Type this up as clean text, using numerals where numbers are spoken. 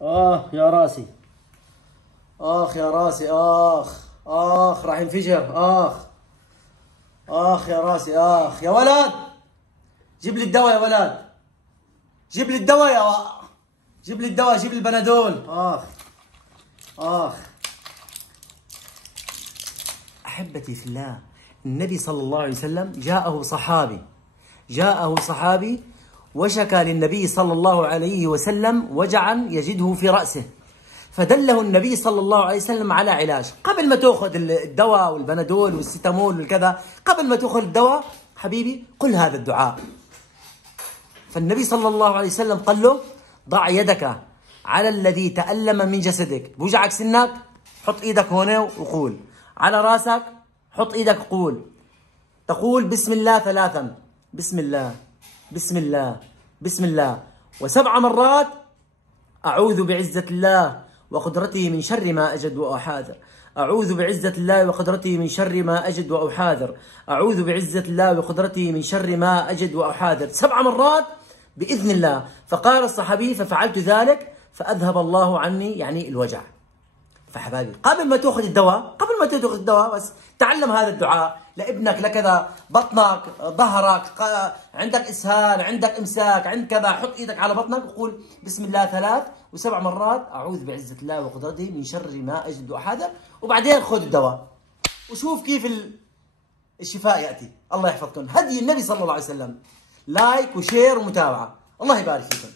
يا راسي. يا راسي. راح ينفجر. يا راسي. يا ولد، جيب لي الدواء يا ولد، جيب لي الدواء جيب لي الدواء، جيب لي البنادول. أحبتي في الله، النبي صلى الله عليه وسلم جاءه صحابي وشكى للنبي صلى الله عليه وسلم وجعا يجده في رأسه، فدله النبي صلى الله عليه وسلم على علاج. قبل ما تأخذ الدواء والبنادول والستامول والكذا، قبل ما تأخذ الدواء حبيبي قل هذا الدعاء. فالنبي صلى الله عليه وسلم قال له: ضع يدك على الذي تألم من جسدك، بوجعك سنك حط ايدك هنا وقول، على راسك حط ايدك وقول، تقول بسم الله 3، بسم الله بسم الله بسم الله، و7 مرات أعوذ بعزة الله وقدرته من شر ما أجد وأحاذر، أعوذ بعزة الله وقدرته من شر ما أجد وأحاذر، أعوذ بعزة الله وقدرته من شر ما أجد وأحاذر، 7 مرات بإذن الله. فقال الصحابي: ففعلت ذلك فأذهب الله عني يعني الوجع. فحبايبي قبل ما تأخذ الدواء بس تعلم هذا الدعاء لابنك، لكذا بطنك، ظهرك، عندك إسهال، عندك إمساك، عندك كذا، حط إيدك على بطنك وقول بسم الله 3 و7 مرات أعوذ بعزة الله وقدرته من شر ما أجد وأحاذر، وبعدين خذ الدواء وشوف كيف الشفاء يأتي. الله يحفظكم. هدي النبي صلى الله عليه وسلم. لايك وشير ومتابعة. الله يبارك فيكم.